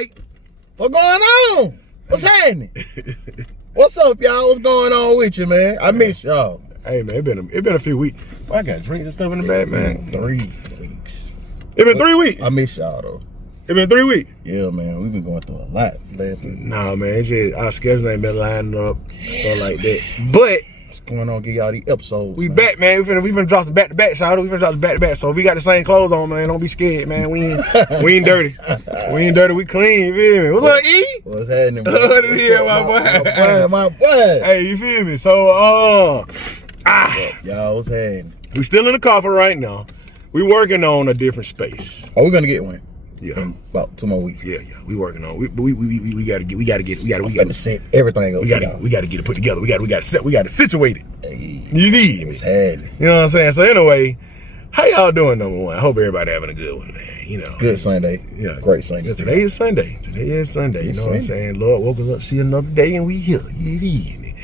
like, what's going on? What's happening? What's up, y'all? What's going on with you, man? I miss y'all. Hey, man, it been a few weeks. Well, I got drinks and stuff in the bag, man. 3 weeks. It been 3 weeks. I miss y'all though. It been 3 weeks. Yeah, man, we've been going through a lot last week. Nah, man, it's just our schedules ain't been lining up, stuff like that. But what's going on? Get y'all these episodes. We back, man. We finna drop some back to back, shout. We finna drop some back to back. So if we got the same clothes on, man, don't be scared, man. We ain't dirty. We ain't dirty. We clean. You feel me? What's up, E? What's happening, man? What it is, my boy? My boy. Hey, you feel me? So y'all, what's happening? We still in the coffin right now. We working on a different space. Oh, we're gonna get one. Yeah, in about 2 more weeks. Yeah. We working on. We gotta set everything up. We gotta get it put together. We gotta situate it. Hey, you need me? It's happening. You know what I'm saying? So anyway, how y'all doing? Number one, I hope everybody having a good one, man. You know, good Sunday. Yeah, great Sunday. Today is Sunday. You know what I'm saying? Lord woke us up, see another day, and we here. You need me?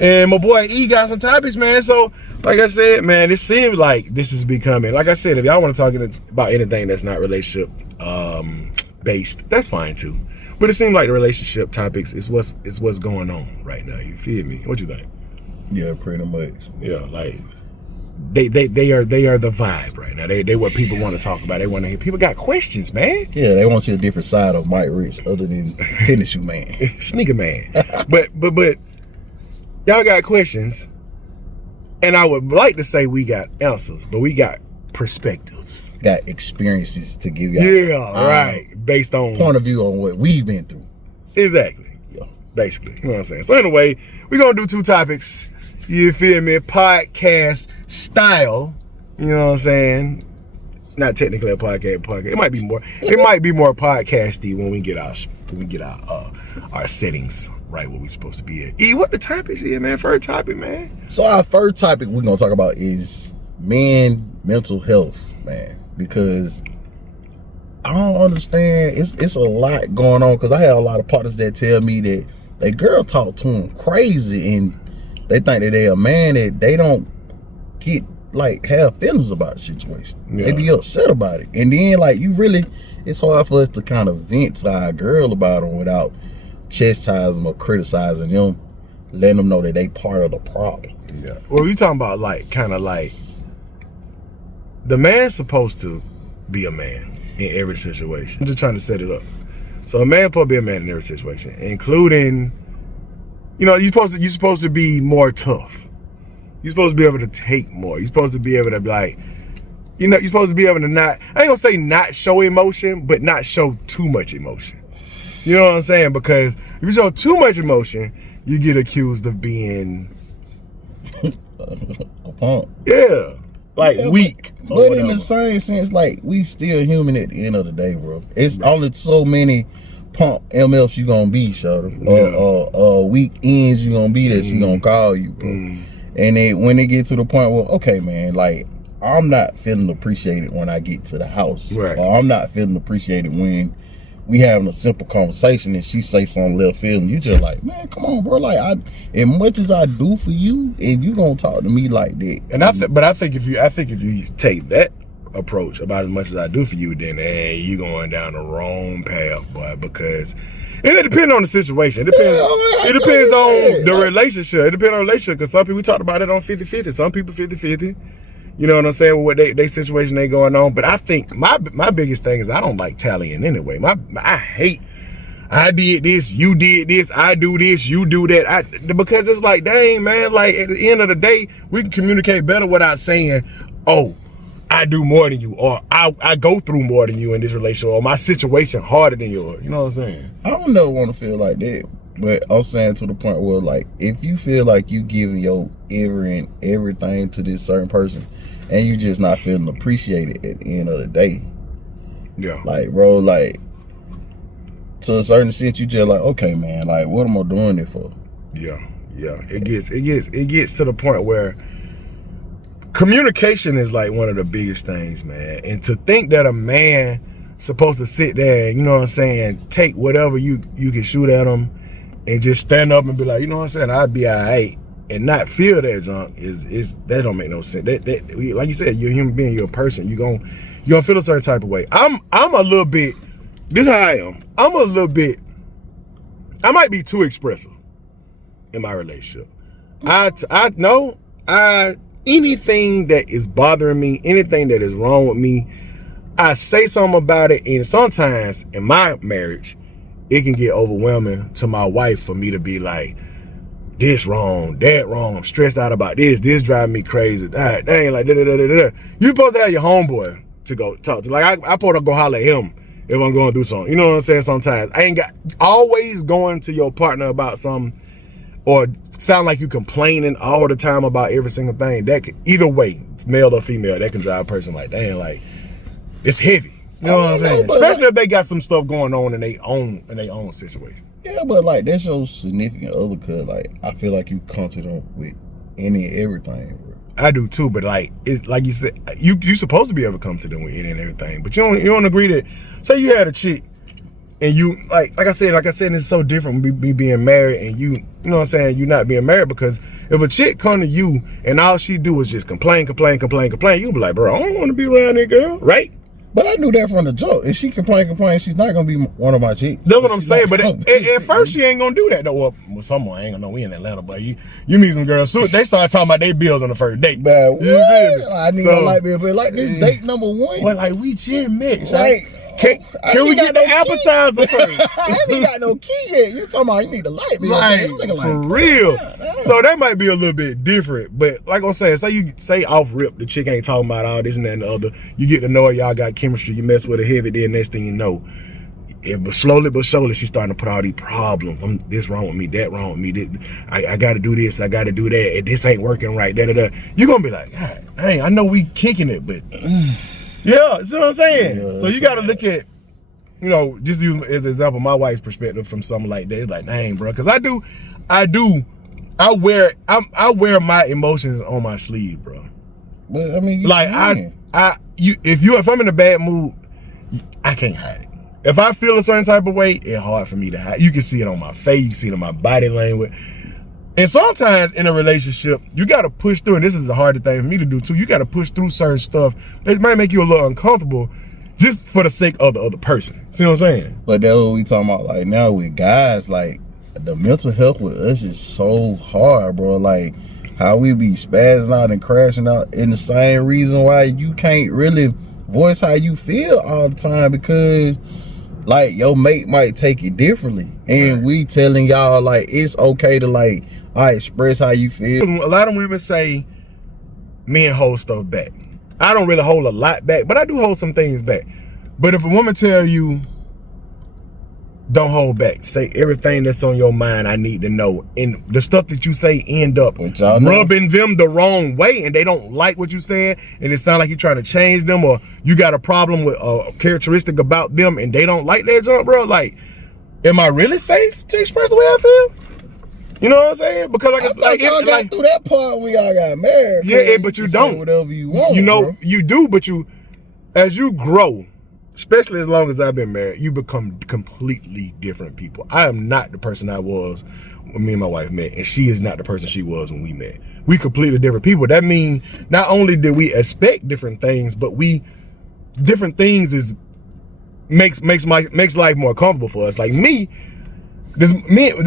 And my boy E got some topics, man. So, like I said, man, it seems like this is becoming. Like I said, if y'all want to talk about anything that's not relationship based, that's fine too. But it seems like the relationship topics is what's going on right now. You feel me? What you think? Yeah, pretty much. Yeah, like they are the vibe right now. They what people want to talk about. They want to hear. People got questions, man. Yeah, they want to see a different side of Mike Rich other than tennis shoe man, sneaker man. but y'all got questions, and I would like to say we got answers, but we got perspectives, got experiences to give y'all. Yeah, right. Based on point of view on what we've been through. Exactly. Yeah. Basically, you know what I'm saying. So anyway, we're gonna do 2 topics. You feel me? Podcast style. You know what I'm saying? Not technically a podcast. It might be more. It might be more podcasty when we get our settings right where we supposed to be at. E, what the topics here, man? First topic, man. So our first topic we're gonna talk about is men mental health, man, because I don't understand. It's a lot going on because I have a lot of partners that tell me that they girl talk to them crazy and they think that they a man that they don't get like have feelings about the situation. Yeah. They be upset about it, and then like it's hard for us to kind of vent to our girl about them without chastising or criticizing them, letting them know that they part of the problem. Yeah. Well, we talking about like kind of like the man's supposed to be a man in every situation. I'm just trying to set it up. So a man supposed to be a man in every situation, including, you know, you're supposed to be more tough. You're supposed to be able to take more. You're supposed to be able to be like, you know, you're supposed to be able to not, I ain't gonna say not show emotion, but not show too much emotion. You know what I'm saying? Because if you show too much emotion, you get accused of being a punk. Yeah. Like weak. But in the same sense, like we still human at the end of the day, bro. It's only so many pump MFs you gonna be, Shorty. Weak ends you gonna be that she gonna call you, bro. And when they get to the point where, okay, man, like I'm not feeling appreciated when I get to the house. Right. Or I'm not feeling appreciated when we having a simple conversation and she say something left field and you just like, man, come on, bro. Like as much as I do for you, and you gonna talk to me like that. And I think if you take that approach about as much as I do for you, then you going down the wrong path, boy. Because it depends on the situation. It depends on the relationship. It depends on the relationship. Because some people, we talked about it on 50-50. Some people 50-50. You know what I'm saying? What they situation they going on. But I think my biggest thing is I don't like tallying anyway. I hate I did this, you did this, I do this, you do that. Because it's like, dang, man, like at the end of the day, we can communicate better without saying, oh, I do more than you, or I go through more than you in this relationship, or my situation harder than yours. You know what I'm saying? I don't never want to feel like that. But I'm saying to the point where, like, if you feel like you giving your everything to this certain person and you just not feeling appreciated at the end of the day. Yeah. Like, bro, like, to a certain extent, you just like, okay, man, like, what am I doing it for? Yeah. It gets to the point where communication is like one of the biggest things, man. And to think that a man supposed to sit there, you know what I'm saying, take whatever you can shoot at him and just stand up and be like, you know what I'm saying, I'll be all right, and not feel that junk is that don't make no sense. That like you said, you're a human being, you're a person, you're gonna feel a certain type of way. I'm a little bit this how I am. I'm a little bit, I might be too expressive in my relationship. Anything that is bothering me, anything that is wrong with me, I say something about it. And sometimes in my marriage, it can get overwhelming to my wife for me to be like, this wrong, that wrong, I'm stressed out about this driving me crazy. That ain't like da-da-da-da-da. You supposed to have your homeboy to go talk to. Like I supposed to go holler at him if I'm going through something. You know what I'm saying? Sometimes I ain't got always going to your partner about something or sound like you complaining all the time about every single thing. That could, either way, male or female, that can drive a person like, dang, like it's heavy. You know what I'm saying? Especially if they got some stuff going on in their own situation. Yeah, but like that's your significant other, cause like I feel like you come to them with any and everything, bro. I do too, but like it's like you said, you supposed to be able to come to them with any and everything. But you don't agree that, say you had a chick and you like I said, it's so different from me being married and you know what I'm saying, you not being married, because if a chick come to you and all she do is just complain, you'll be like, bro, I don't want to be around that girl, right? But I knew that from the jump. If she complain, she's not gonna be one of my chicks. That's what I'm saying. But at first, she ain't gonna do that though. Well, someone ain't gonna know. We in Atlanta, but you meet some girls soon. They start talking about their bills on the first date. Man, what? I need to like me, but like this date number one. Well, like we just met. Like, can we get the appetizer first? I ain't got no key yet. You talking about you need to like me? Like, for real. So that might be a little bit different. But like I'm saying, say off rip, the chick ain't talking about all this and that and the other. You get to know her, y'all got chemistry. You mess with her heavy. Then next thing you know, but slowly but surely, she's starting to put all these problems. This wrong with me, that wrong with me. I got to do this, I got to do that. And this ain't working right. You're gonna be like, God, dang, I know we kicking it, but. Yeah, see what I'm saying? Yeah, so you got to look at, you know, just use as an example, my wife's perspective from something like that. It's like, dang, bro, because I wear my emotions on my sleeve, bro. But I mean, like if I'm in a bad mood, I can't hide it. If I feel a certain type of way, it's hard for me to hide. You can see it on my face, you can see it on my body language. And sometimes in a relationship, you got to push through, and this is a harder thing for me to do too. You got to push through certain stuff that might make you a little uncomfortable just for the sake of the other person. See what I'm saying? But that's what we talking about. Like now with guys, like the mental health with us is so hard, bro. Like how we be spazzing out and crashing out in the same reason why you can't really voice how you feel all the time, because like your mate might take it differently. And we telling y'all like it's okay to like, I express how you feel. A lot of women say men hold stuff back. I don't really hold a lot back, but I do hold some things back. But if a woman tell you, don't hold back, say everything that's on your mind, I need to know. And the stuff that you say end up rubbing them the wrong way, and they don't like what you're saying, and it sounds like you're trying to change them, or you got a problem with a characteristic about them and they don't like that jump, bro. Like, am I really safe to express the way I feel? You know what I'm saying? Because y'all got through that part when y'all got married. Yeah, but you don't. Say whatever you want. You know, bro. you do, but as you grow, especially as long as I've been married, you become completely different people. I am not the person I was when me and my wife met, and she is not the person she was when we met. We completely different people. That means not only did we expect different things, but different things makes life more comfortable for us. Like me, as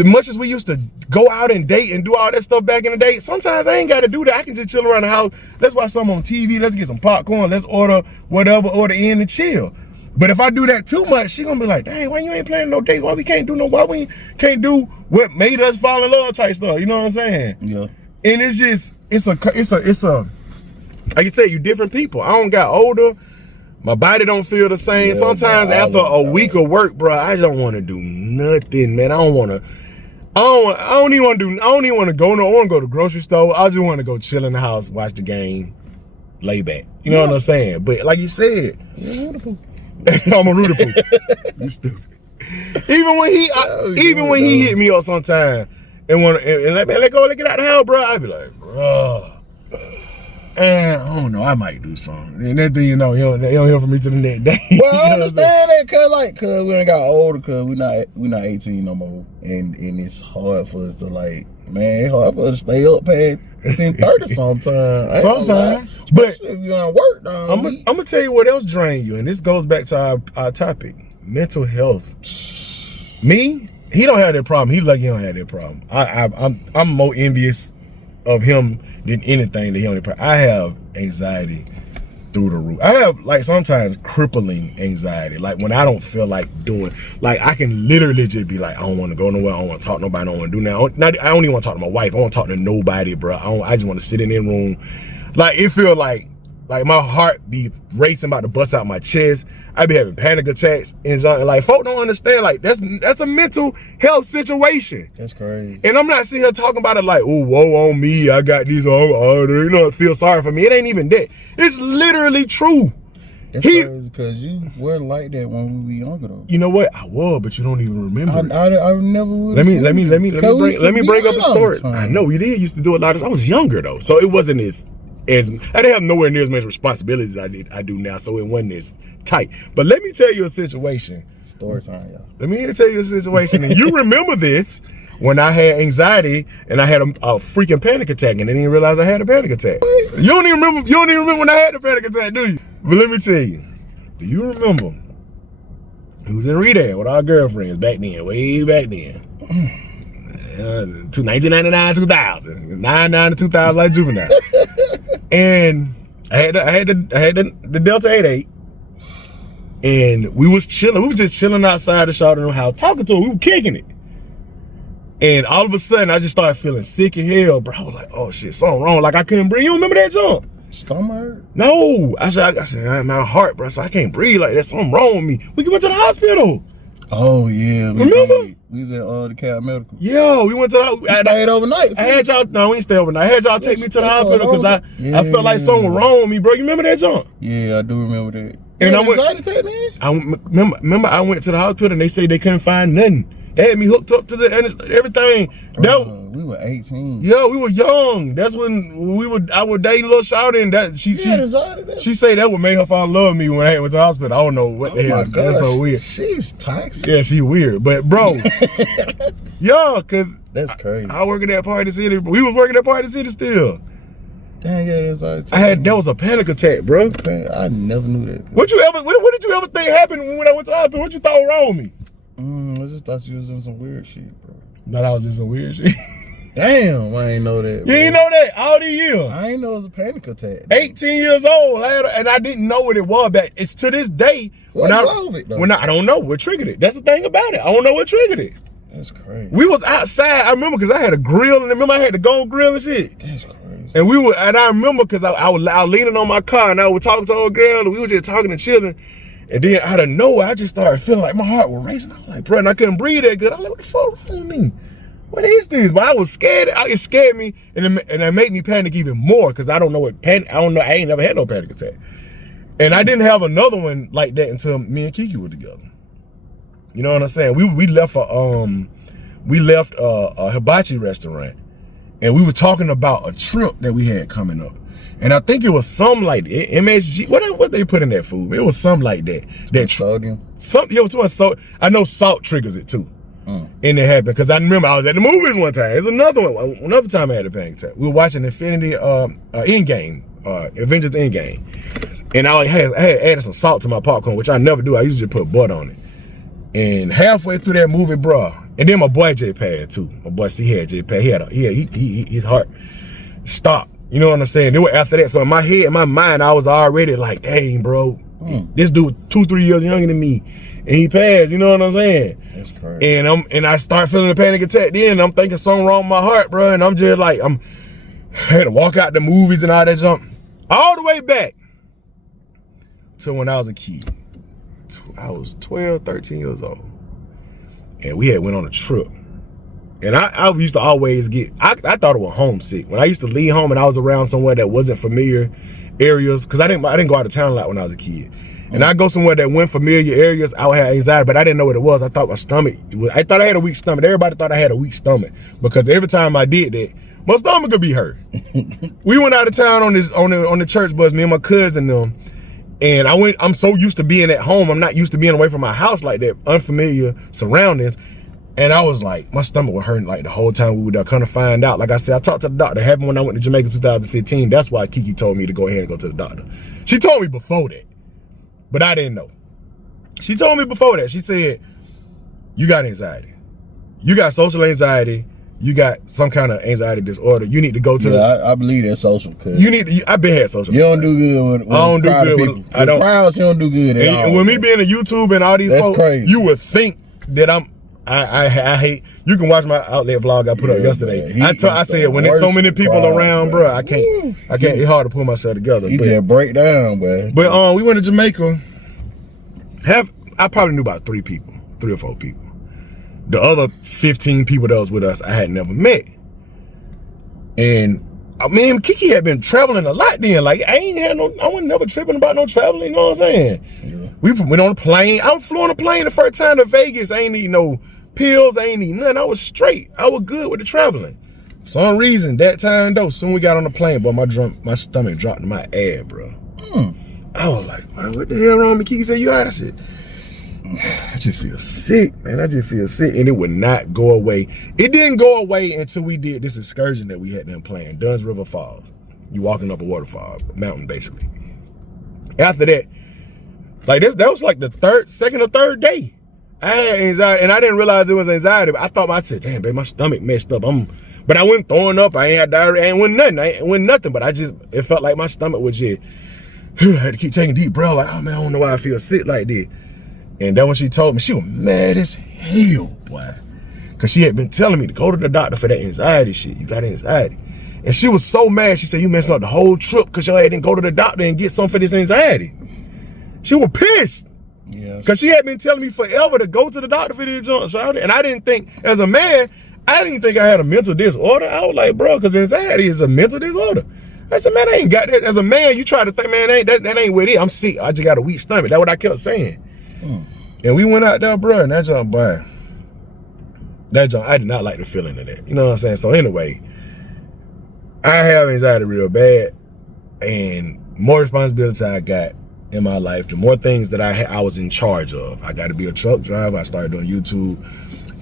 much as we used to go out and date and do all that stuff back in the day, sometimes I ain't got to do that. I can just chill around the house. Let's watch something on TV. Let's get some popcorn. Let's order in and chill. But if I do that too much, she gonna be like, dang, why you ain't playing no dates? Why we can't do what made us fall in love type stuff? You know what I'm saying? Yeah. And it's just, it's a, like you said, you different people. I don't got older. My body don't feel the same. Yeah, sometimes after a week of work, bro, I don't want to do nothing, man. I don't even want to go to the grocery store. I just want to go chill in the house, watch the game, lay back. You know what I'm saying? But like you said, I'm a Rudipoop. You stupid. Even when he hit me up sometime and let get out the house, bro, I'd be like, bro. And I don't know, I might do something. And then you know, he'll hear from me to the next day. Well, I understand that, cause we ain't got older, cause we not 18 no more. And it's hard for us to like, man, it's hard for us to stay up past 10:30 sometimes. But if you on work, I'm gonna tell you what else drain you, and this goes back to our topic. mental health. Me, he don't have that problem. He lucky he don't have that problem. I'm more envious of him than anything that he don't have. I have anxiety through the roof. I have like sometimes crippling anxiety. Like when I don't feel like doing, like I can literally just be like, I don't want to go nowhere. I don't want to talk to nobody. I don't want to do nothing. I don't even want to talk to my wife. I don't want to talk to nobody, bro. I just want to sit in that room. Like it feel like my heart be racing about to bust out my chest. I be having panic attacks and like folk don't understand. Like that's a mental health situation. That's crazy. And I'm not sitting here talking about it like, oh, woe on me. I got these, you know, feel sorry for me. It ain't even that. It's literally true. That's crazy because you were like that when we were younger though. You know what? I was, but you don't even remember. I never would. Let me bring up a story. I know we did used to do a lot of. I was younger though, so it wasn't as I didn't have nowhere near as much responsibilities as I do now, so it wasn't as tight. But let me tell you a situation. Story time, y'all. Let me tell you a situation, and you remember this when I had anxiety and I had a freaking panic attack, and I didn't even realize I had a panic attack. You don't even remember when I had the panic attack, do you? But let me tell you, do you remember? Who was in Redan with our girlfriends back then, way back then. 1999, 2000, 99 to 2000, like juvenile. And I had the Delta 88, and we was chilling. We was just chilling outside the Charlotte house, talking to her. We were kicking it, and all of a sudden, I just started feeling sick as hell, bro. I was like, "Oh shit, something wrong." Like I couldn't breathe. You remember that jump? Stomach? No, I said, my heart, bro. So I can't breathe. Like there's something wrong with me. We went to the hospital. Oh yeah, remember? We was at the Cal Medical. Yeah, we went to the. We stayed overnight. I had y'all. No, we didn't stay overnight. I had y'all take me to the hospital because I felt like something was wrong with me, bro. You remember that jump? Yeah, I do remember that. And I went to the hospital and they said they couldn't find nothing. They had me hooked up to everything. We were 18. Yeah, we were young. That's when I would date little shouty, and that she said that would make her fall in love with me when I went to the hospital. I don't know what the hell. That's so weird. She's toxic. Yeah, she weird. But bro, yeah, cause that's crazy. I work at that Party City. We was working at Party City still. Dang, yeah, that's that was a panic attack, bro. I never knew that. What did you ever think happened when I went to the hospital? What you thought was wrong with me? I just thought you was in some weird shit, bro. Thought I was in some weird shit. Damn, I ain't know that. You ain't know that all these years. I ain't know it was a panic attack. 18 years old, and I didn't know what it was back. It's to this day. What drove it, though? I don't know what triggered it. That's the thing about it. I don't know what triggered it. That's crazy. We was outside. I remember because I had a grill, and remember I had the gold grill and shit. That's crazy. And I remember because I was leaning on my car, and I was talking to old girl, and we were just talking and chilling. And then out of nowhere, I just started feeling like my heart was racing. I was like, bro, and I couldn't breathe that good. I was like, what the fuck wrong with me? What is this? But I was scared. It scared me, and it made me panic even more because I don't know what panic. I don't know. I ain't never had no panic attack, and I didn't have another one like that until me and Kiki were together. You know what I'm saying? We left a hibachi restaurant, and we were talking about a trip that we had coming up. And I think it was something like MSG. What they put in that food? It was something like that. That sodium. It was too much salt. I know salt triggers it too. And it happened because I remember I was at the movies one time. It's another time I had a panic attack. We were watching Infinity Endgame, Avengers Endgame, and I had added some salt to my popcorn, which I never do. I usually put butter on it. And halfway through that movie, bro, and then my boy J Pad too. My boy C had J Pad. His heart stopped. You know what I'm saying? They were after that. So in my head, in my mind, I was already like, dang, bro, this dude 2-3 years younger than me. And he passed, you know what I'm saying? That's crazy. And I start feeling a panic attack then. I'm thinking something wrong with my heart, bro. And I'm just like, I had to walk out the movies and all that junk. All the way back to when I was a kid. I was 12, 13 years old. And we had went on a trip. And I used to always I thought it was homesick. When I used to leave home and I was around somewhere that wasn't familiar areas, because I didn't go out of town a lot when I was a kid. And I go somewhere that went familiar areas, I would have anxiety, but I didn't know what it was. I thought my stomach, I thought I had a weak stomach. Everybody thought I had a weak stomach because every time I did that, my stomach could be hurt. We went out of town on the church bus, me and my cousin them. And I'm so used to being at home. I'm not used to being away from my house like that, unfamiliar surroundings. And I was like, my stomach was hurting like the whole time we were there. Kind of find out, like I said, I talked to the doctor. It happened when I went to Jamaica in 2015. That's why Kiki told me to go ahead and go to the doctor. She told me before that, but I didn't know. She told me before that, she said, you got anxiety. You got social anxiety. You got some kind of anxiety disorder. You need to go to I believe that's social. Cause you need to, I've been had social. You don't do good with I don't do good people. with, I don't. Crowds, you don't do good at all. And with me being a YouTube and all these that's folks, crazy. you would think that I hate. You can watch my outlet vlog I put up yesterday. I said when there's so many people around, bro, I can't. It's hard to pull myself together. He just break down, man. But we went to Jamaica. I probably knew about 3 or 4 people. The other 15 people that was with us, I had never met. And me and Kiki had been traveling a lot then. Like I wasn't never tripping about no traveling, you know what I'm saying? Yeah. We went on a plane. I flew on a plane the first time to Vegas. I ain't need no pills, I ain't need nothing. I was straight. I was good with the traveling. For some reason, that time though, soon we got on the plane, but my stomach dropped in my ass, bro. I was like, what the hell wrong with me? Kiki said, you all right? I said, I just feel sick, man. I just feel sick. And it would not go away. It didn't go away until we did this excursion that we had them playing, Dunn's River Falls. You walking up a waterfall, mountain basically. After that, like that was like the second or third day. I had anxiety, and I didn't realize it was anxiety. But I said, damn, babe, my stomach messed up. But I wasn't throwing up. I ain't had diarrhea. I ain't went nothing. But it felt like my stomach was just, I had to keep taking deep breath. Like, oh man, I don't know why I feel sick like this. And then when she told me, she was mad as hell, boy. Because she had been telling me to go to the doctor for that anxiety shit. You got anxiety. And she was so mad. She said, you messed up the whole trip because your ass didn't go to the doctor and get something for this anxiety. She was pissed. Yeah. Because she had been telling me forever to go to the doctor for this junk. And I didn't think, as a man, I didn't think I had a mental disorder. I was like, bro, because anxiety is a mental disorder. I said, man, I ain't got that. As a man, you try to think, man, that ain't with it. I'm sick. I just got a weak stomach. That's what I kept saying. And we went out there, bro, and that junk, boy, I did not like the feeling of that. You know what I'm saying? So anyway, I have anxiety real bad, and more responsibility I got in my life, the more things that I was in charge of. I got to be a truck driver. I started doing YouTube.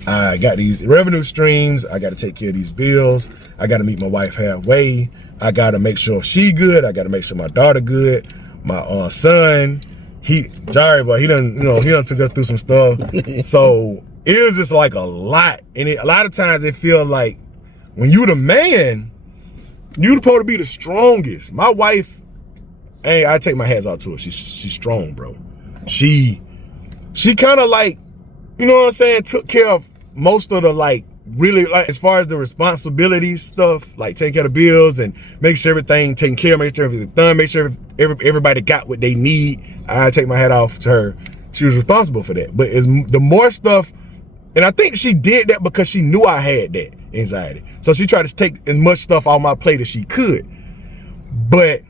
I got these revenue streams. I got to take care of these bills. I got to meet my wife halfway. I got to make sure she good. I got to make sure my daughter good. My son, Jari, but he done took us through some stuff. So it was just like a lot. And a lot of times it feels like when you the man, you supposed to be the strongest. My wife, hey, I take my hats off to her. She's strong, bro. She kind of like, you know what I'm saying, took care of most of the really as far as the responsibilities stuff, like taking care of the bills and make sure everything taken care of, make sure everything's done, make sure everybody got what they need. I take my hat off to her. She was responsible for that. But the more stuff, and I think she did that because she knew I had that anxiety. So she tried to take as much stuff off my plate as she could. But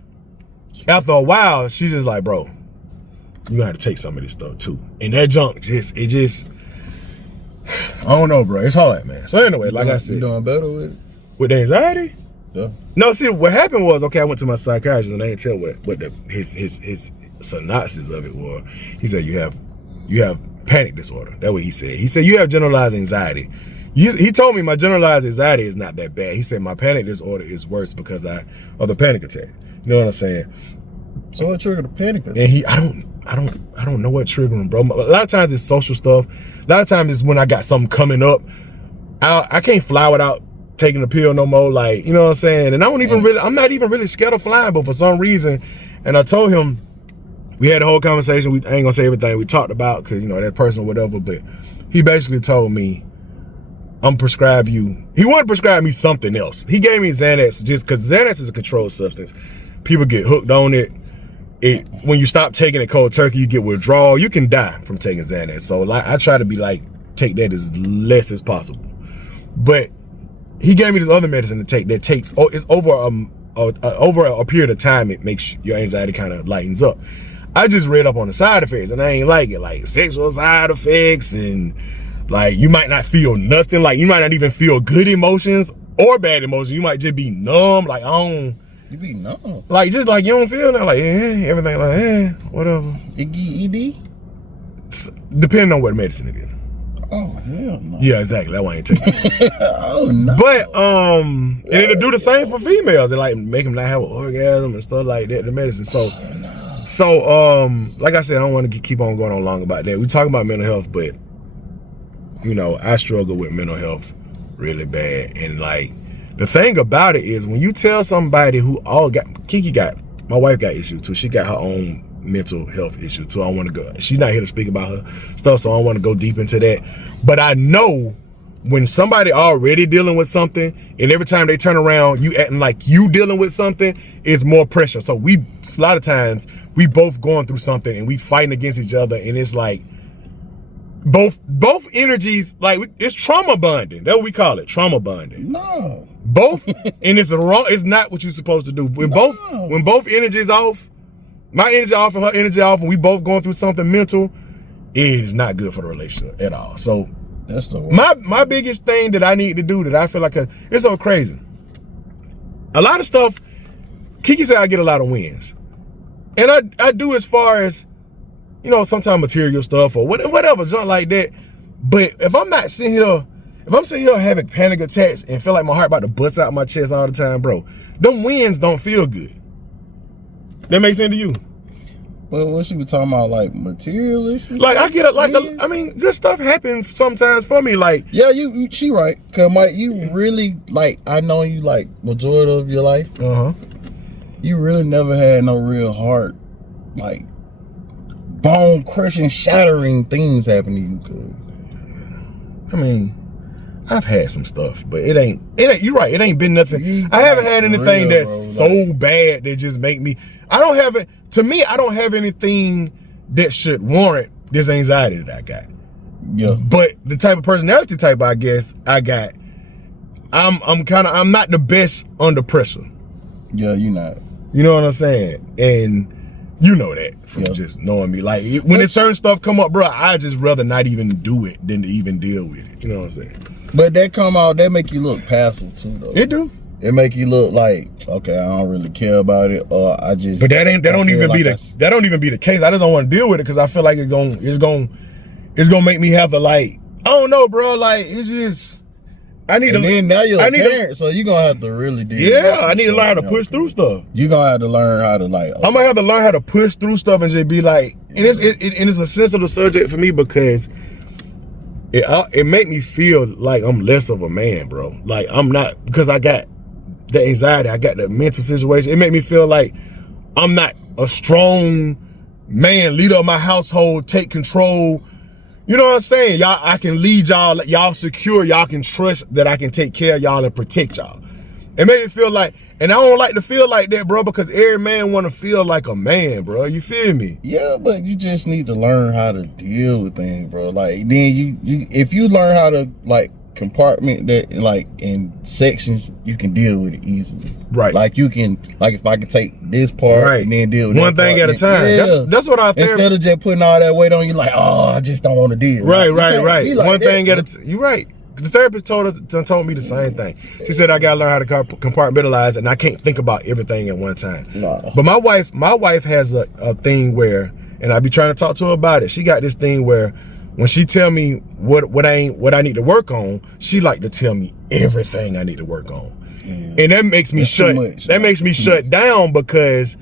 after a while, she's just like, bro, you gotta take some of this stuff too. And that junk I don't know, bro. It's hard, man. So anyway, I said, you doing better with it? With the anxiety? Yeah. No, see, what happened was, okay, I went to my psychiatrist and I didn't tell what his synopsis of it was. He said you have panic disorder. That's what he said. He said you have generalized anxiety. He told me my generalized anxiety is not that bad. He said my panic disorder is worse because of the panic attack. You know what I'm saying? So what triggered the panic attack? And I don't know what triggered him, bro. A lot of times it's social stuff. A lot of times it's when I got something coming up. I can't fly without taking the pill no more. Like, you know what I'm saying? And I'm not even really scared of flying, but for some reason, and I told him, we had a whole conversation. I ain't gonna say everything we talked about because, that person or whatever, but he basically told me, I'm prescribe you. He wanted to prescribe me something else. He gave me Xanax just because Xanax is a controlled substance. People get hooked on it. When you stop taking it cold turkey, you get withdrawal. You can die from taking Xanax. So I try to be take that as less as possible. But he gave me this other medicine to take that it's over a period of time, it makes your anxiety kind of lightens up. I just read up on the side effects and I ain't like it, like sexual side effects, and you might not feel nothing, you might not even feel good emotions or bad emotions. You might just be numb, You be numb. Just you don't feel nothing, everything whatever. ED? Depending on what medicine it is. Oh, hell no. Yeah, exactly. That's why I ain't taking it. Oh, no. But, and it'll do the same for females. It make them not have an orgasm and stuff like that, the medicine. So, So, like I said, I don't want to keep on going on long about that. We talk about mental health, but you know, I struggle with mental health really bad. And like, the thing about it is when you tell somebody who my wife got issues too. She got her own mental health issues too. I don't want to go, she's not here to speak about her stuff, so I don't want to go deep into that. But I know when somebody already dealing with something and every time they turn around, you acting like you dealing with something, it's more pressure. So a lot of times we both going through something and we fighting against each other, and it's like both energies, like it's trauma bonding. That's what we call it, trauma bonding. No. Both, and it's not what you're supposed to do. When both energies off, my energy off and her energy off, and we both going through something mental, it is not good for the relationship at all. So that's the worst. My biggest thing that I need to do that I feel like it's so crazy. A lot of stuff, Kiki said I get a lot of wins. And I do, as far as, you know, sometimes material stuff or whatever, junk like that. But if I'm sitting here having panic attacks and feel like my heart about to bust out my chest all the time, bro, them wins don't feel good. That makes sense to you? Well, what she was talking about, like materialistic? Like I get it, I mean, good stuff happens sometimes for me. Like, yeah, she right. Cause Mike, you really, like, I know you like majority of your life. You really never had no real heart, like bone crushing, shattering things happen to you. Cause I mean, I've had some stuff, but it ain't, you're right, it ain't been nothing. I haven't had anything that's so bad that just make me, I don't have anything that should warrant this anxiety that I got. Yeah. But the type of personality type I guess I got, I'm not the best under pressure. Yeah, you're not. You know what I'm saying? And you know that from just knowing me. Like, when it's certain stuff come up, bro, I just rather not even do it than to even deal with it. You know what I'm saying? But that make you look passive too, though. It do. It make you look like, okay, I don't really care about it, or I just. But that don't even be the case. I just don't want to deal with it because I feel like it's gonna make me have to, like, I don't know, bro. Like, it's just, I need to. And then now you're a parent, so you're gonna have to really deal. Yeah, I need to learn how to push through stuff. You're gonna have to learn how to, like. Okay. I'm gonna have to learn how to push through stuff and just be like, and it's a sensitive subject for me because it make me feel like I'm less of a man, bro. Like, I'm not, because I got the anxiety, I got the mental situation. It made me feel like I'm not a strong man, leader of my household, take control. You know what I'm saying? Y'all, I can lead y'all secure, y'all can trust that I can take care of y'all and protect y'all. It made me feel like, and I don't like to feel like that, bro, because every man want to feel like a man, bro. You feel me? Yeah, but you just need to learn how to deal with things, bro. Like, then you if you learn how to, like, compartment that, like, in sections, you can deal with it easily. Right. Like, you can, like, if I can take this part and then deal with one thing at a time. Yeah. That's what I think. Instead of just putting all that weight on you, like, oh, I just don't want to deal. Right. Like one thing at a time. You're right. The therapist told me the same thing. She said I gotta learn how to compartmentalize, and I can't think about everything at one time. No. But my wife has a thing where, and I be trying to talk to her about it. She got this thing where, when she tell me what I need to work on, she like to tell me everything I need to work on. Yeah. And that makes me shut down because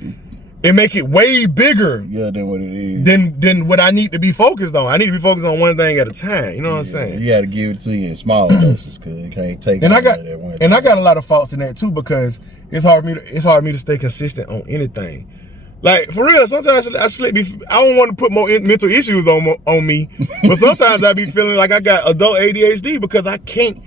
it make it way bigger than what it is. Than what I need to be focused on. I need to be focused on one thing at a time. You know what I'm saying? You gotta give it to you in small doses because you can't take it. I got a lot of faults in that too, because it's hard for me to stay consistent on anything. Like, for real, sometimes I don't want to put more mental issues on me, but sometimes I be feeling like I got adult ADHD because I can't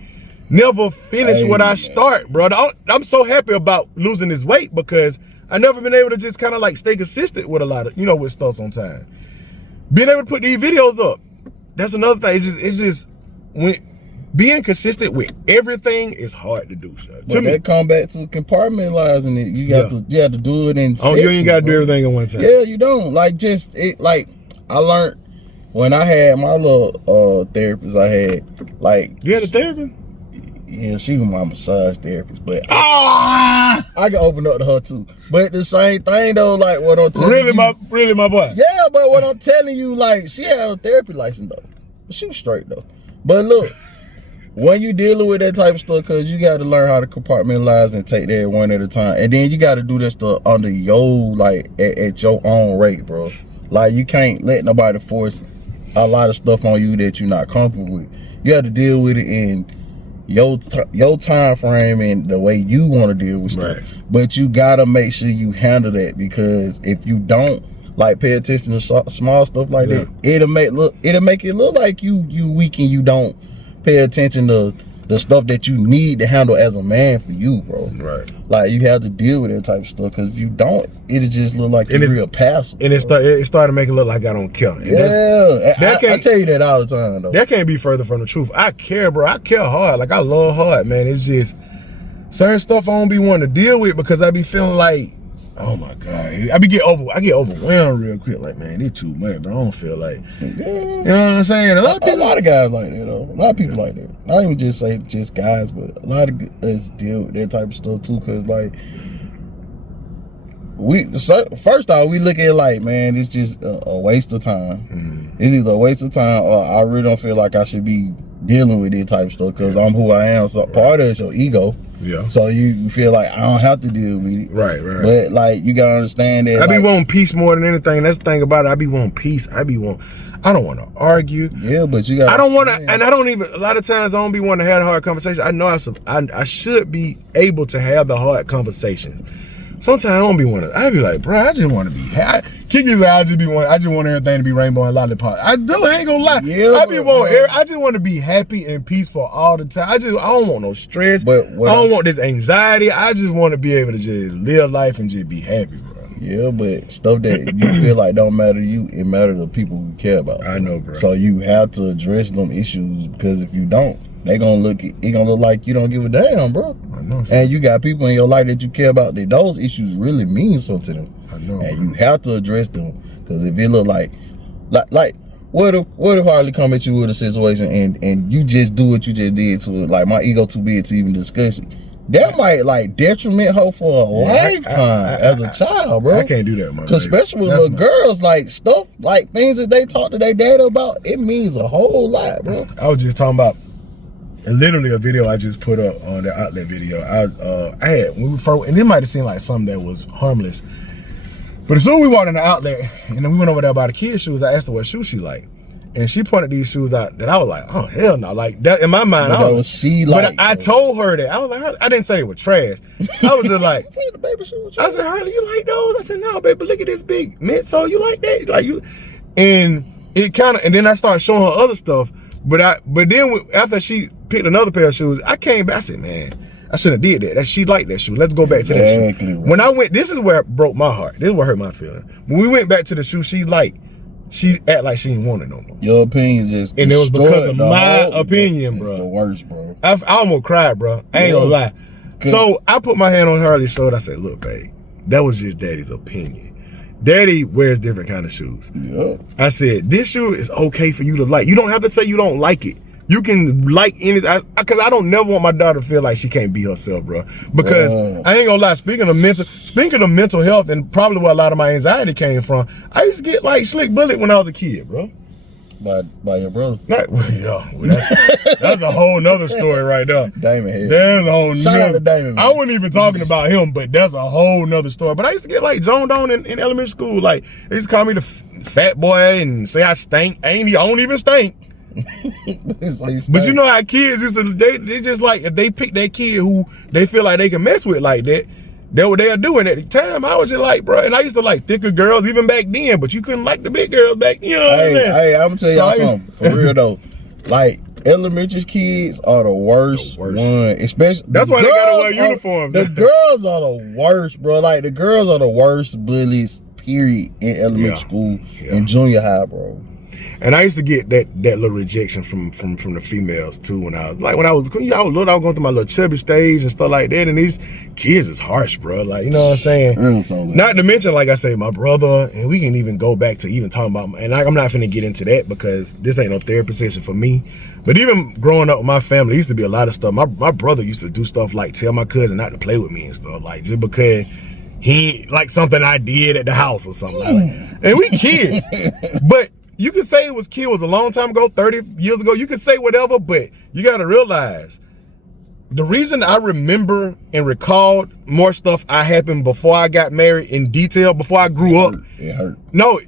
never finish what I start, bro. I'm so happy about losing this weight because I never been able to just kind of like stay consistent with a lot of, with stuff sometimes. Being able to put these videos up, that's another thing. It's just when being consistent with everything is hard to do. That come back to compartmentalizing it. You have to do it in sections. You ain't got to do everything at one time. Yeah, you don't. Like, I learned when I had my little therapist. I had, like, you had a therapist. Yeah, she was my massage therapist, but I can open up to her too. But the same thing though, like what I'm telling you. Really, my boy. Yeah, but what I'm telling you, like, she had a therapy license though. She was straight though. But look, when you dealing with that type of stuff, because you got to learn how to compartmentalize and take that one at a time, and then you got to do that stuff under your like at your own rate, bro. Like you can't let nobody force a lot of stuff on you that you're not comfortable with. You have to deal with it in your time frame and the way you want to deal with stuff. Right. But you gotta make sure you handle that, because if you don't like pay attention to small stuff like that, it'll make it look like you weak and you don't pay attention to the stuff that you need to handle as a man for you, bro. Right. Like you have to deal with that type of stuff, because if you don't, it'll just look like you're real passive. And it started making it look like I don't care. And I tell you that all the time, though. That can't be further from the truth. I care, bro. I care hard. Like I love hard, man. It's just certain stuff I don't be wanting to deal with, because I be feeling like, oh my God, I get overwhelmed real quick. Like, man, it's too much, but I don't feel like, you know what I'm saying? A lot of guys like that, though. A lot of people like that. Not even just say just guys, but a lot of us deal with that type of stuff too. Cause like, first off, we look at it like, man, it's just a waste of time. Mm-hmm. It's either a waste of time, or I really don't feel like I should be dealing with this type of stuff, because I'm who I am. So part of it's your ego. Yeah. So you feel like I don't have to deal with it. Right. But like you gotta understand that. I be wanting peace more than anything. That's the thing about it. I be wanting peace. I don't want to argue. Yeah, but you got. I don't want to, and I don't even. A lot of times I don't be wanting to have a hard conversation. I know I should be able to have the hard conversations. Sometimes I don't be wanting. I be like, bro, I just want to be happy. Kicky's like, I just want everything to be rainbow and lollipop. I ain't gonna lie. Yeah, I just want to be happy and peaceful all the time. I don't want no stress. But I don't want this anxiety. I just want to be able to just live life and just be happy, bro. Yeah, but stuff that you feel like don't matter to you, it matters to people who care about you. I know, bro. So you have to address them issues, because if you don't, it gonna look like you don't give a damn, bro. I know. And you got people in your life that you care about, that those issues really mean something to them. I know. And you have to address them, because if it look like what if Harley come at you with a situation and you just do what you just did to it, like my ego too big to even discuss it, that might like detriment her for a lifetime as a child, bro. I can't do that, man. Because especially with little girls, like stuff, like things that they talk to their dad about, it means a whole lot, bro. I was just talking about, and literally a video I just put up on the outlet video. I had, and it might have seemed like something that was harmless, but as soon as we walked in the outlet and then we went over there by the kids' shoes, I asked her what shoes she liked, and she pointed these shoes out that I was like, oh hell no, like that in my mind. But I told her that I was like, I didn't say they were trash. I was just like, the baby shoes. I said, Harley, you like those? I said, no, baby, look at this big midsole. You like that? Like you, and it kind of, and then I started showing her other stuff. But then after she picked another pair of shoes, I came back. I said, man, I shouldn't have did that. She liked that shoe. Let's go back to that shoe. Right. When I went, this is where it broke my heart. This is what hurt my feeling. When we went back to the shoe she liked, she act like she didn't want it no more. Your opinion just and it was because of my opinion, bro. It's the worst, bro. I almost cried, bro. I ain't gonna lie. So I put my hand on Harley's shoulder. I said, look, babe, that was just daddy's opinion. Daddy wears different kind of shoes. Yeah. I said, this shoe is okay for you to like. You don't have to say you don't like it. You can like anything, because I don't never want my daughter to feel like she can't be herself, bro. Because I ain't gonna lie, speaking of mental health, and probably where a lot of my anxiety came from, I used to get like slick bullet when I was a kid, bro. By your brother? That's a whole nother story right there. Damon Head. There's a whole shout out to Damon, man. I wasn't even talking about him, but that's a whole nother story. But I used to get like zoned on in elementary school. Like they used to call me the fat boy and say I stink. I don't even stink. But you know how kids used to, they just like, if they pick that kid who they feel like they can mess with like that, that's what they're doing at the time. I was just like, bro, and I used to like thicker girls even back then, but you couldn't like the big girls back then. You know what I'm saying? Hey, I'm gonna tell y'all something, for real though. Like, elementary kids are the worst one, especially. That's why they gotta wear uniforms. The girls are the worst, bro. Like, the girls are the worst bullies, period, in elementary school and junior high, bro. And I used to get that little rejection from the females too when I was going through my little chubby stage and stuff like that. And these kids is harsh, bro. Like, you know what I'm saying? Not to mention, like I say, my brother, and we can even go back to even talking about, and I'm not finna get into that because this ain't no therapy session for me. But even growing up with my family, used to be a lot of stuff. My brother used to do stuff like tell my cousin not to play with me and stuff, like just because he like something I did at the house or something like that. And we kids, but you can say it was killed, it was a long time ago, 30 years ago. You can say whatever, but you got to realize the reason I remember and recalled more stuff I happened before I got married in detail, before I grew up. It hurt. No,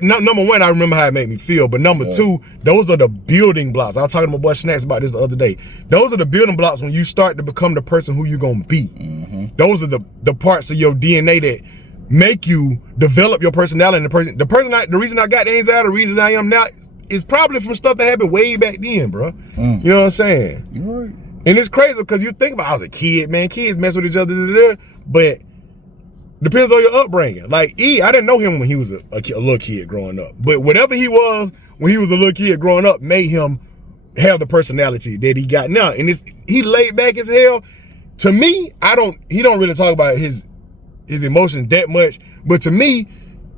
number one, I remember how it made me feel. But number two, those are the building blocks. I was talking to my boy Snacks about this the other day. Those are the building blocks when you start to become the person who you're going to be. Those are the parts of your DNA that make you develop your personality. And the reason I got the anxiety, the reason I am now is probably from stuff that happened way back then, bro. You know what I'm saying? You're right. And it's crazy because you think about, I was a kid, man. Kids mess with each other, but depends on your upbringing. Like I didn't know him when he was a little kid growing up, but whatever he was when he was a little kid growing up made him have the personality that he got now. And he laid back as hell. To me, he don't really talk about his emotions that much, but to me,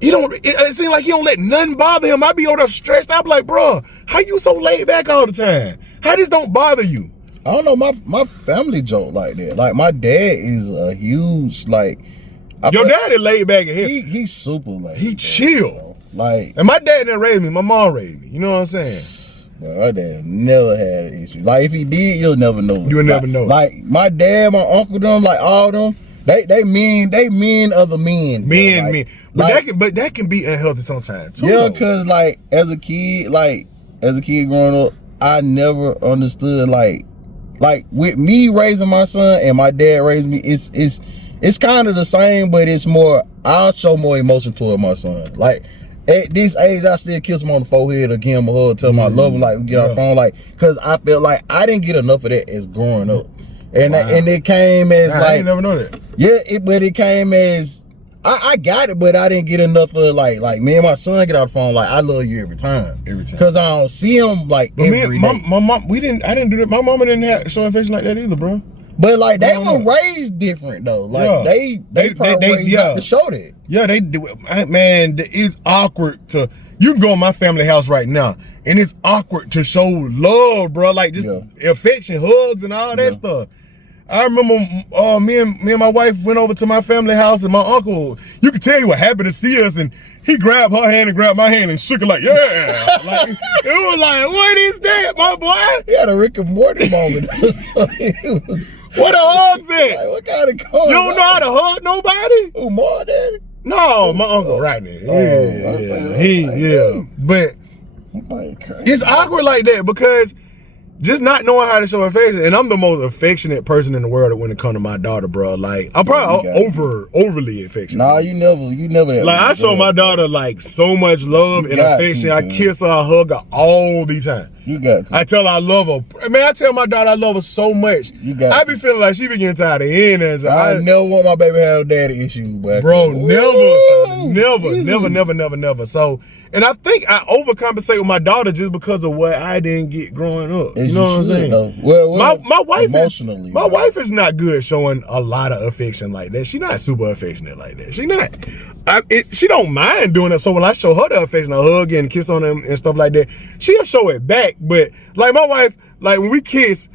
it seems like he don't let nothing bother him. I be over there stressed. I'm like, bro, how you so laid back all the time? How this don't bother you? I don't know, my family joke like that. Like, my dad is a huge, like... Your dad is laid back in here. He's super laid He back, chill. bro. Like... And my dad didn't raise me. My mom raised me. You know what I'm saying? Bro, my dad never had an issue. Like, if he did, you'll never know. You'll never know. Like, my dad, my uncle, them, like, all them, they men of the men. Men. But that can be unhealthy sometimes, too. Yeah, because, like, as a kid growing up, I never understood, like with me raising my son and my dad raised me, it's kind of the same, but it's more, I'll show more emotion toward my son. Like, at this age, I still kiss him on the forehead or give him a hug, tell him I love him, like, we get on the phone, like, because I felt like I didn't get enough of that as growing up. And and it came as like, I didn't never know that. Yeah, but it came as, I got it, but I didn't get enough of like me and my son get out the phone, like, I love you every time. Because I don't see him like every day. My mom, I didn't do that. My mama didn't show affection like that either, bro. But like they were raised different though. Like they probably raised not to show that. Yeah, they do. Man, it's awkward to, you can go in my family house right now and it's awkward to show love, bro. Like just affection, hugs and all that stuff. I remember me and my wife went over to my family house and my uncle, you could tell he was happy to see us, and he grabbed her hand and grabbed my hand and shook it like, yeah. Like, it was like, what is that, my boy? He had a Rick and Morty moment. What a hug's at? Like, what kind of call? You don't know how to hug nobody? Who, more daddy? No, my uncle right there. But it's awkward like that because just not knowing how to show affection, and I'm the most affectionate person in the world when it comes to my daughter, bro. Like, I'm probably overly affectionate. Nah, you never. Like, I show my daughter like so much love and affection. I kiss her, I hug her all the time. You got to. I tell her I love her. Man, I tell my daughter I love her so much. I be feeling like she be getting tired of hearing that. I never want my baby to have a daddy issue, bro. Never. So, and I think I overcompensate with my daughter just because of what I didn't get growing up. You know what I'm saying? Well, my wife emotionally, my wife is not good showing a lot of affection like that. She's not super affectionate like that. She not. She don't mind doing it. So when I show her the affection, a hug and kiss on them and stuff like that, she'll show it back. But like my wife, like when we kiss,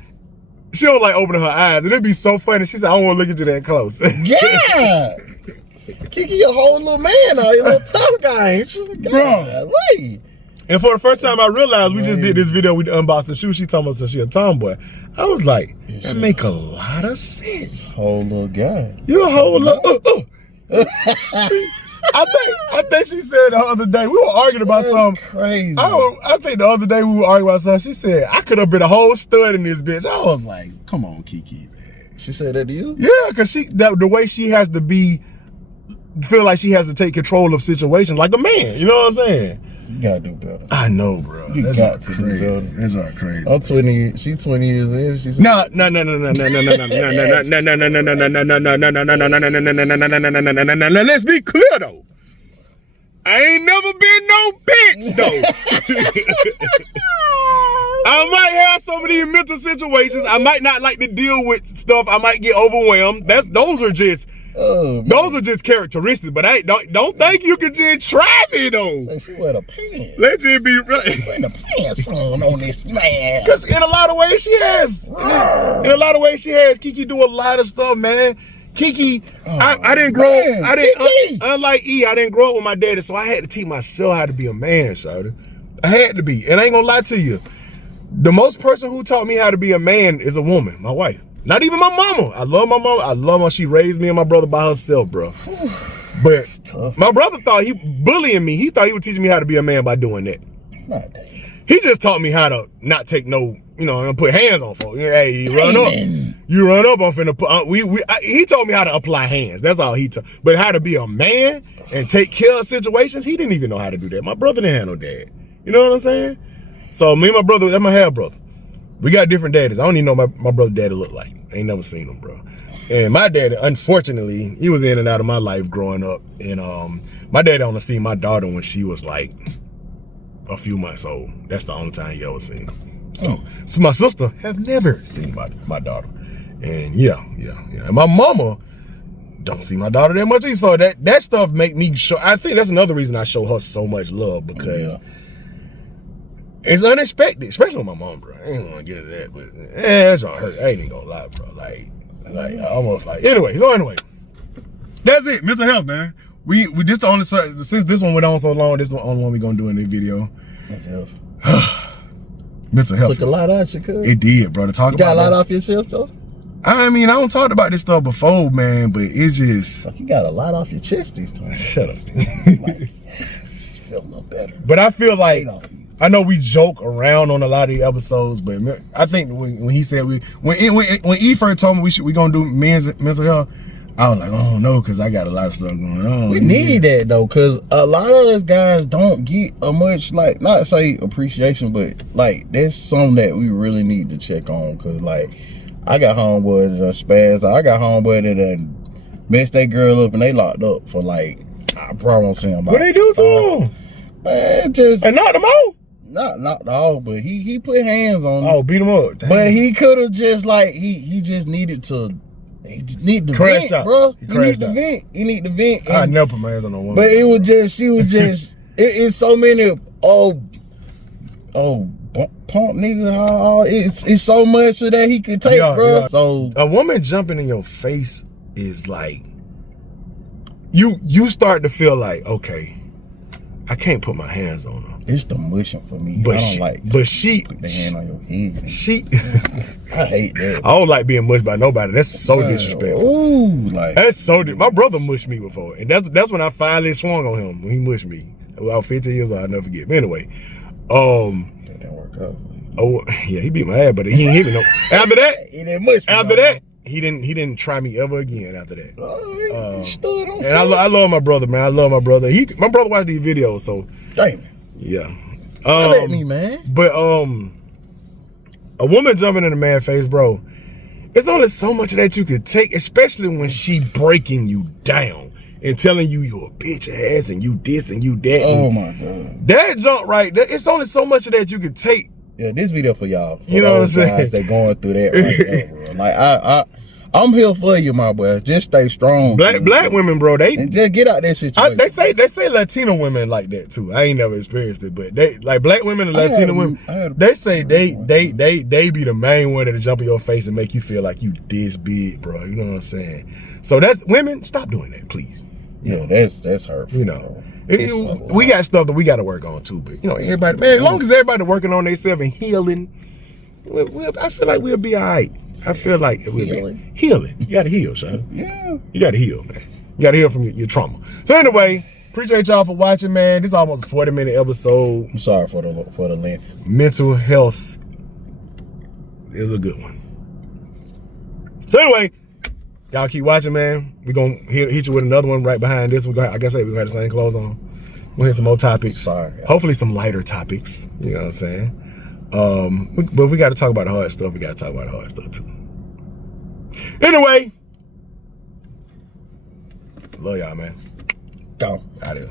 she don't like opening her eyes, and it'd be so funny. She said, "I don't want to look at you that close." Yeah. Kiki, a whole little man, you little tough guy, ain't you? Bro. And for the first time, I realized we just did this video. We unboxed the shoe. She told us she a tomboy. I was like, that make a lot of sense. Whole little guy. You're a whole little. I think she said the other day, we were arguing about something. Crazy. I think the other day we were arguing about something. She said, I could have been a whole stud in this bitch. I was like, come on, Kiki, man. She said that to you? Yeah, because the way she has to be, feel like she has to take control of situations like a man. You know what I'm saying? You gotta do better. I know, bro. You got to do better. That's not crazy. I'm 20. She 20 years in. She's No. Let's be clear though. I ain't never been no bitch though. I might have some of these mental situations. I might not like to deal with stuff. I might get overwhelmed. Those are just characteristics. But don't think you can just try me though. Say she wear the pants. Let's just be right. Wearing the pants on this man. Because in a lot of ways she has. In a lot of ways she has. Kiki do a lot of stuff, man. Kiki, I didn't grow up. Unlike E, I didn't grow up with my daddy, so I had to teach myself how to be a man, shawty. I had to be. And I ain't gonna lie to you. The most person who taught me how to be a man is a woman, my wife. Not even my mama. I love my mama. I love her. She raised me and my brother by herself, bro. But my brother thought he bullying me. He thought he was teaching me how to be a man by doing that. Not that. He just taught me how to not take no, you know, and put hands on folks. Hey, you run up. You run up, I'm finna put, he told me how to apply hands. That's all he taught. But how to be a man and take care of situations, he didn't even know how to do that. My brother didn't have no dad. You know what I'm saying? So me and my brother, that's my half brother. We got different daddies. I don't even know what my brother's daddy look like. I ain't never seen him, bro. And my daddy, unfortunately, he was in and out of my life growing up. And my daddy only seen my daughter when she was like a few months old. That's the only time he ever seen her. So my sister have never seen my daughter. And yeah. And my mama don't see my daughter that much either. So that stuff make me show. I think that's another reason I show her so much love, because it's unexpected, especially with my mom, bro. I ain't gonna get into that, but that's gonna hurt. I ain't even gonna lie, bro. Like almost like anyway. That's it. Mental health, man. We just the only, since this one went on so long, this is the only one we gonna do in this video. Mental health. Mental health. Took a lot out your cuz. It did, bro. To talk you about got a lot that. off yourself, though? I mean, I don't talk about this stuff before, man, but it's just... Like, you got a lot off your chest these times. Shut up. Like, yes, just feel a little better. But I feel like, I know we joke around on a lot of these episodes, but I think when he said, when E first told me we gonna do men's mental health, I was like, oh no, because I got a lot of stuff going on. We need that though, because a lot of those guys don't get a much, like, not to say appreciation, but like there's some that we really need to check on. Because like I got homeboys that spaz. I got homeboys that done messed that girl up and they locked up for like, I probably won't say about. What they do to him? Man, just and knocked him out. Not all, but he put hands on him. Oh, beat him up. Damn. But he could have just like he just needed to. He just need to vent, bro. He need to vent. He need to vent. I never put my hands on no woman. But it was just, she was just. It's so many punk niggas. It's so much of that he could take, bro. Yeah. So a woman jumping in your face is like, you start to feel like, okay, I can't put my hands on her. It's the mushing for me. But she put the hand on your head. I hate that. I don't like being mushed by nobody. That's so disrespectful. Ooh, like that's so. My brother mushed me before, and that's when I finally swung on him when he mushed me. I was 15 years old. I'll never forget. But anyway, that didn't work out. Oh yeah, he beat my ass, but he didn't hit me no. After that, he didn't mush me. After that, he didn't try me ever again. After that, he stood on. And I love my brother, man. I love my brother. My brother watched these videos, so damn. Yeah. Let me, man. But a woman jumping in a man's face, bro, it's only so much of that you could take, especially when she breaking you down and telling you you're a bitch ass and you this and you that. Oh my God. That jump right there, it's only so much of that you could take. Yeah, this video for y'all. You know what I'm saying? Guys that going through that right now, bro. Like I'm here for you, my boy. Just stay strong. Black women, bro, and just get out that situation. They say Latino women like that too. I ain't never experienced it, but they like black women and Latino women. They say they be the main one that'll jump in your face and make you feel like you this big, bro. You know what I'm saying? So that's women. Stop doing that, please. Yeah, that's hurtful. You know, we got stuff that we got to work on too. But you know, everybody, man, as long as everybody working on themselves and healing, I feel like we'll be all right. I feel like we'll be healing. You got to heal, Sean. Yeah, you got to heal, man. You got to heal from your trauma. So anyway, appreciate y'all for watching, man. This is almost a 40-minute episode. I'm sorry for the length. Mental health is a good one. So anyway, y'all keep watching, man. We're going to hit you with another one right behind this. Like I said, we're going to have the same clothes on. We'll hit some more topics. Sorry. Hopefully some lighter topics. You know what I'm saying? But we got to talk about the hard stuff. We got to talk about the hard stuff too. Anyway, love y'all, man. Go. Out here.